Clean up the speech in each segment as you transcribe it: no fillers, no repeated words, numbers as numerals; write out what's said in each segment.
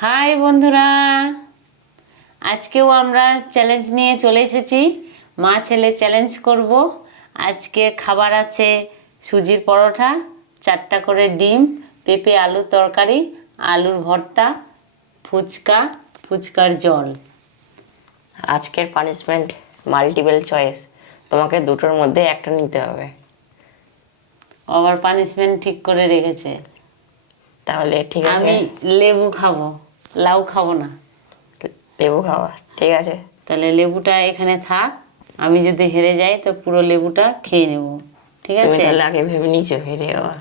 High বন্ধুরা, আজকেও আমরা চ্যালেঞ্জ নিয়ে চলে এসেছি। মা ছেলে চ্যালেঞ্জ করব। আজকে খাবার আছে সুজির পরোটা, 4টা করে ডিম, পেঁপে আলুর তরকারি, আলুর ভর্তা, ফুচকার জল। আজকের পানিশমেন্ট মাল্টিপল চয়েস, তোমাকে দুটোর মধ্যে একটা নিতে হবে। আবার পানিশমেন্ট ঠিক করে রেখেছে। তাহলে ঠিক আছে, আমি লেবু খাবো, লাউ খাবো না। লেবু খাওয়া ঠিক আছে। তাহলে লেবুটা এখানে থাক, আমি যদি হেরে যাই তো পুরো লেবুটা খেয়ে নেব, ঠিক তুমি আছে? তাহলে আগে ভেবে নিয়েছো হেরে যাওয়া।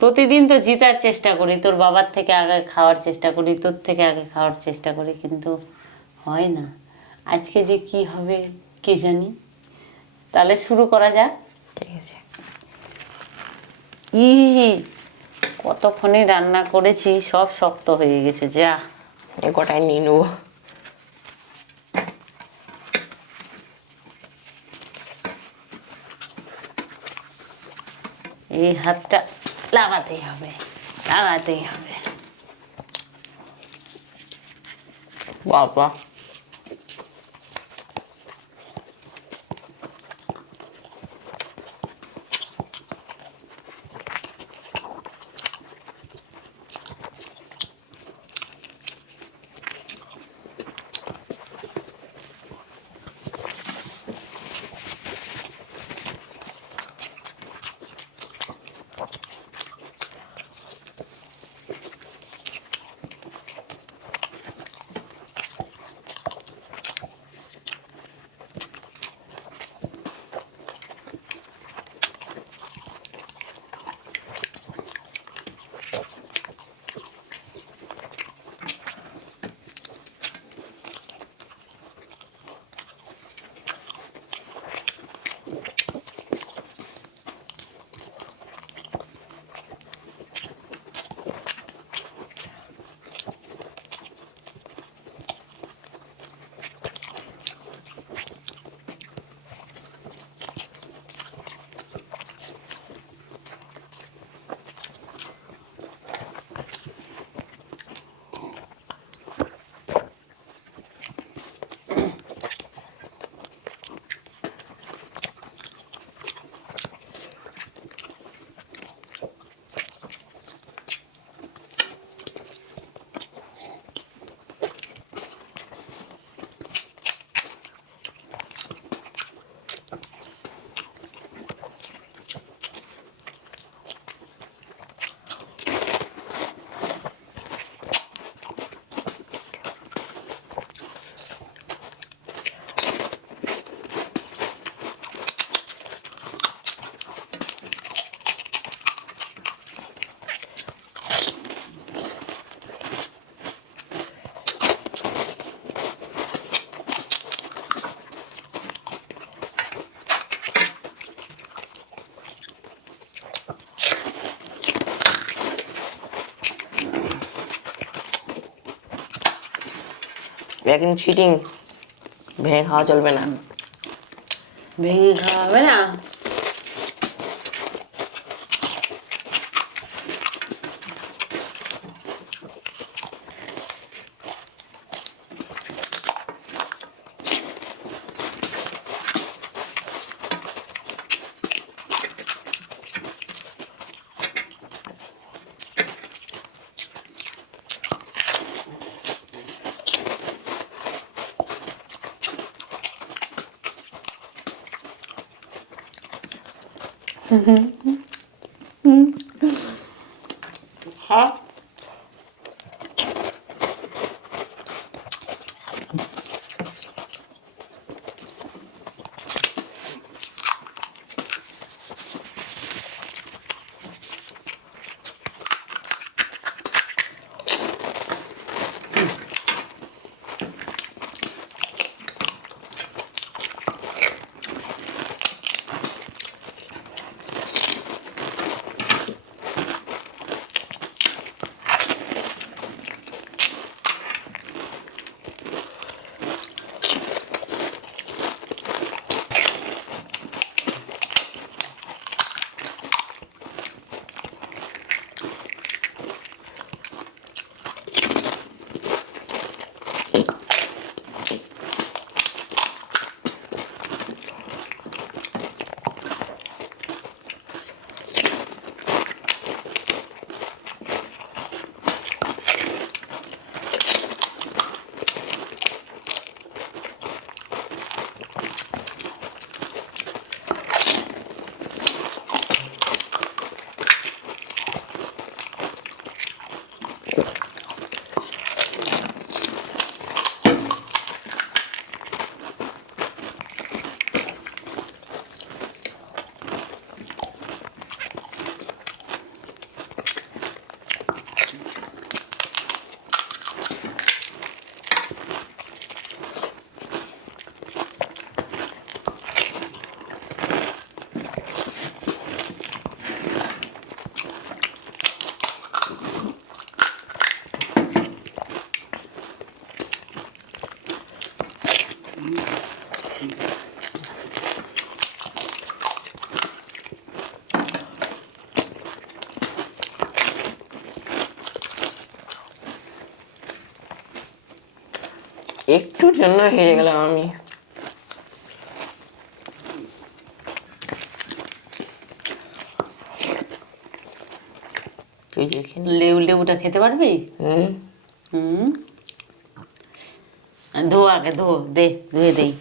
প্রতিদিন তো জিতার চেষ্টা করি, তোর বাবার থেকে আগে খাওয়ার চেষ্টা করি, তোর থেকে আগে খাওয়ার চেষ্টা করি, কিন্তু হয় না। আজকে যে কি হবে কে জানি। তাহলে শুরু করা যাক। ঠিক আছে। ই কতক্ষণে রান্না করেছি, সব শক্ত হয়ে গেছে। যা, এ গোটাই নিয়ে নেবো। এই হাতটা লাগাতেই হবে। বাবা, এটা কিন্তু চিটিং, ভেঙে খাওয়া চলবে না। ভেঙে খাওয়া হবে না। হ্যাঁ, একটুর জন্য হেরে গেলাম আমি। তুই যে খেলি। লেবুটা খেতে পারবি? হুম। হুম, ধো আগে, ধুয়ে দেই।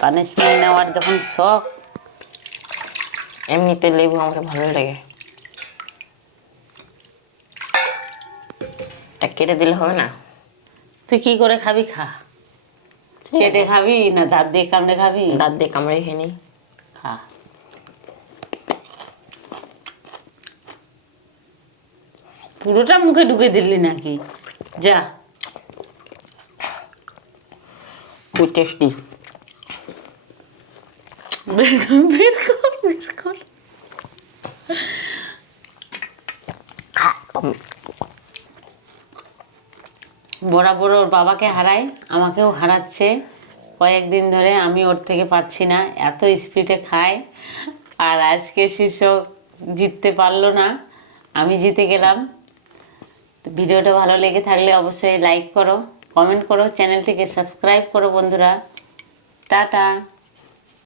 পানিশমেন্ট নেওয়ার যখন শখ। এমনিতে লেবু আমাকে ভালো লাগে। এটা কেটে দিলে হবে না? তুই কি করে খাবি খা। কেটে খাবি না দাঁত দিয়ে কামড়ে খাবি? দাঁত দিয়ে কামড়ে খেয়ে নি। খা। পুরোটা মুখে ঢুকে দিলি নাকি? যা। খুব টেস্টি। বের কর। বরাবর ওর বাবাকে হারায়, আমাকেও হারাচ্ছে কয়েকদিন ধরে। আমি ওর থেকে পাচ্ছি না, এত স্পিডে খায়। আর আজকে শীর্ষক জিততে পারলো না, আমি জিতে গেলাম। তো ভিডিওটা ভালো লেগে থাকলে অবশ্যই লাইক করো, কমেন্ট করো, চ্যানেলটিকে সাবস্ক্রাইব করো বন্ধুরা। টাটা।